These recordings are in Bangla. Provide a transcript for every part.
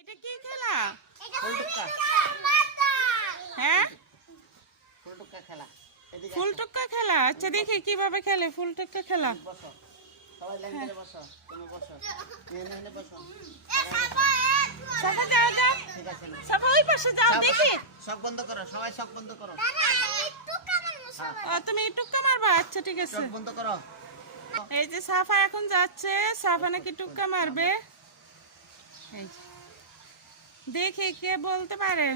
এটা কি খেলা? হ্যাঁ? ফুলটুক্কা খেলা। খেলা? আচ্ছা দেখি কীভাবে খেলে ফুল খেলা। বসো। সবাই লাইন ধরে বসো। তুমি বসো। এখানে এখানে বসো। সাফা যাও যাও। ঠিক আছে না। সাফা ওই পাশে যাও দেখি। সব বন্ধ করো সবাই সব বন্ধ করো। ও, তুমি টুক্কা মারবা? আচ্ছা ঠিক আছে। বন্ধ করো। এই যে সাফা এখন যাচ্ছে। সাফা নাকি টুক্কা মারবে? এই যে। দেখি কে বলতে পারে।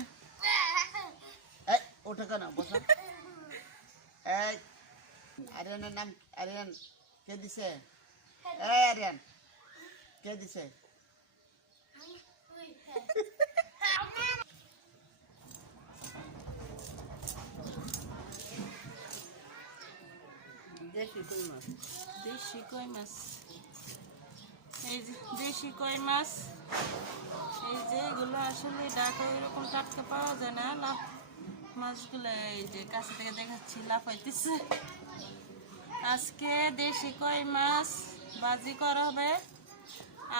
এই ওঠো কেন বসো। এই আরিয়ানের নাম আরিয়ান কে দিছে? এই আরিয়ান কে দিছে? দেশি কই মাছ। দেশি কই মাছ। দেশি কই মাছ, এই যে এগুলো আসলে পাওয়া যায় না, লাফ মাছগুলো এই যে কাছে থেকে দেখাচ্ছি আজকে দেশি কই মাছ বাজি করা হবে,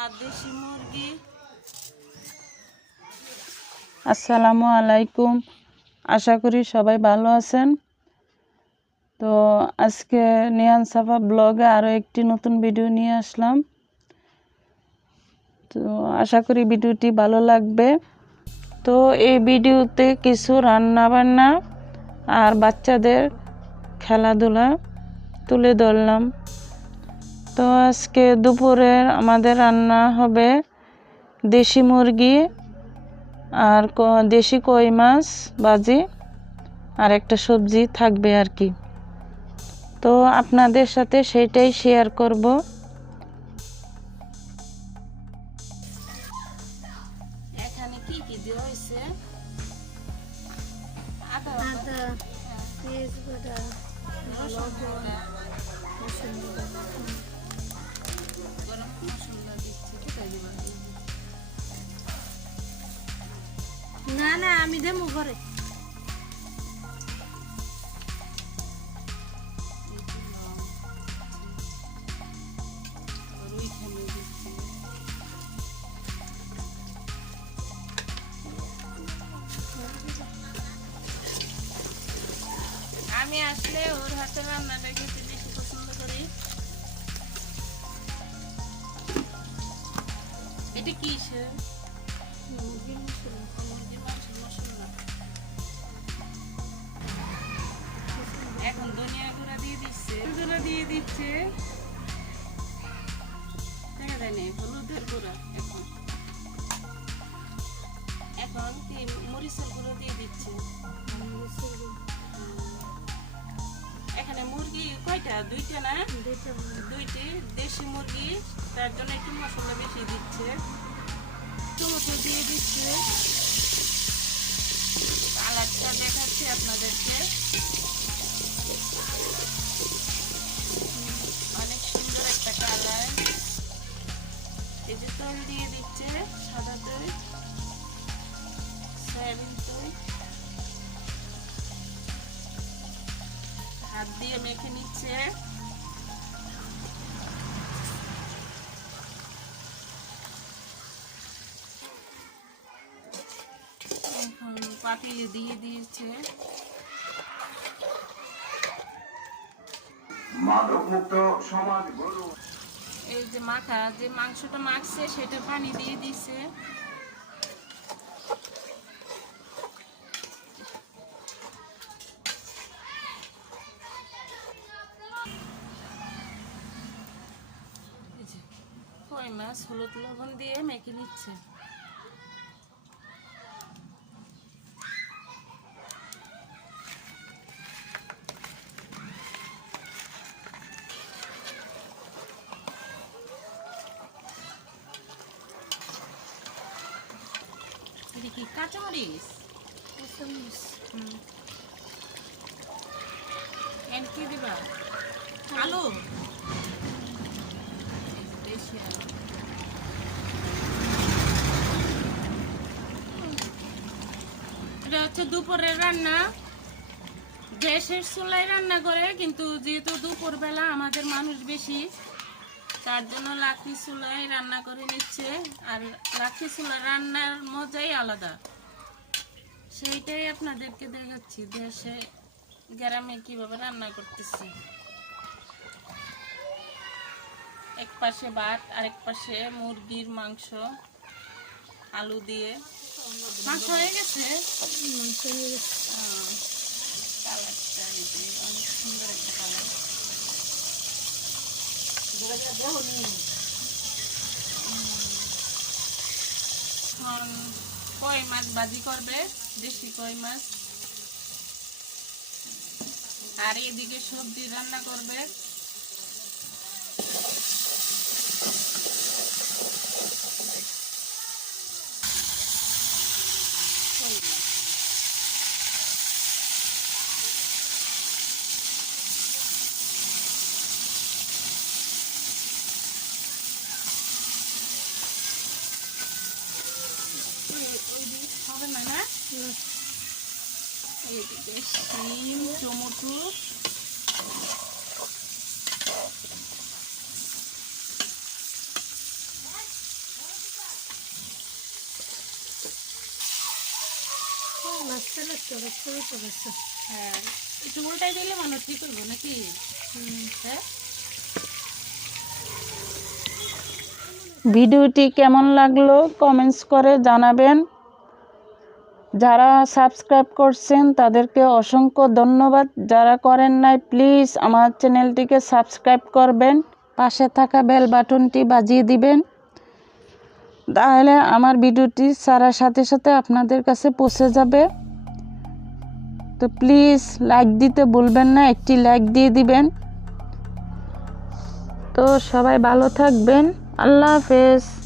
আর দেশি মুরগি। আসসালামু আলাইকুম, আশা করি সবাই ভালো আছেন। তো আজকে নিয়ান সাফা ব্লগে আরও একটি নতুন ভিডিও নিয়ে আসলাম। তো আশা করি ভিডিওটি ভালো লাগবে। তো এই ভিডিওতে কিছু রান্না বান্না আর বাচ্চাদের খেলাধুলা তুলে ধরলাম। তো আজকে দুপুরে আমাদের রান্না হবে দেশি মুরগি আর দেশি কই মাছ ভাজি আর একটা সবজি থাকবে আর কি। তো আপনাদের সাথে সেটাই শেয়ার করব। কি কি দেওয়া হয়েছে আদা আদা পেঁয়াজ বাটা লবণ রসুন বাটা গরম মশলা দিচ্ছি কোথায় দিবা না না আমি দেবো ঘরে। আমি আসলে ওর হাতে রান্নাটা খেতে বেশি পছন্দ করি। এটা কি সে মাংসের মশলা এখন ধনিয়া গুঁড়া দিয়ে দিচ্ছে। গুঁড়া দিয়ে দিচ্ছে। হলুদের গুঁড়া এখন। এখন মরিচের গুঁড়ো দিয়ে দিচ্ছে? এখানে মুরগি কয়টা? দুইটা না? দুইটি দেশি মুরগি তার জন্য একটু মশলা বেশি দিচ্ছে। টমেটো দিয়ে দিচ্ছে। কালারটা দেখাচ্ছি আপনাদেরকে। অনেক সুন্দর একটা কালার। এই যে তৈল দিয়ে দিচ্ছে সাদা তৈল সয়াবিন তৈল হাত দিয়ে মেখে নিচ্ছে। পাতিলে দিয়ে দিয়েছে। এই যে মাখা যে মাংসটা মাখছে সেটা পানি দিয়ে দিছে। কই মাছ হলুদ লবণ দিয়ে মেখে নিচ্ছে। কি কাঁচামরিচ? হুম। কি দিবা? আলু। এই দেশি আলু। এটা হচ্ছে দুপুরের রান্না। গ্যাসের চুলায় রান্না করে, কিন্তু যেহেতু দুপুরবেলা আমাদের মানুষ বেশি, তার জন্য লাকড়ি চুলায় রান্না করে নিচ্ছে। আর লাকড়ি চুলা রান্নার মজাই আলাদা। সেইটাই আপনাদেরকে দেখাচ্ছি, দেশে গ্রামে কীভাবে রান্না করতেছি। এক পাশে ভাত আরেক পাশে মুরগির মাংস, আলু দিয়ে। মাংস হয়ে গেছে? মাংস হয়ে গেছে। কালারটা অনেক সুন্দর একটা কালার। কই মাছ ভাজি করবে? দেশি কই মাছ? আর এদিকে সবজি রান্না করবে কই মাছ। ওই- ওই দিক হবে না না হুম। শিম টমেটো ভিডিওটি কেমন লাগল কমেন্টস করে জানাবেন। যারা সাবস্ক্রাইব করছেন, তাদেরকে অসংখ্য ধন্যবাদ। যারা করেন নাই, প্লিজ আমার চ্যানেলটিকে সাবস্ক্রাইব করবেন, পাশে থাকা বেল বাটনটি বাজিয়ে দিবেন। তাহলে আমার ভিডিওটি ছাড়ার সাথে সাথে আপনাদের কাছে পৌঁছে যাবে। তো প্লিজ লাইক দিতে ভুলবেন না, একটি লাইক দিয়ে দিবেন। তো সবাই ভালো থাকবেন। আল্লাহ হাফেজ।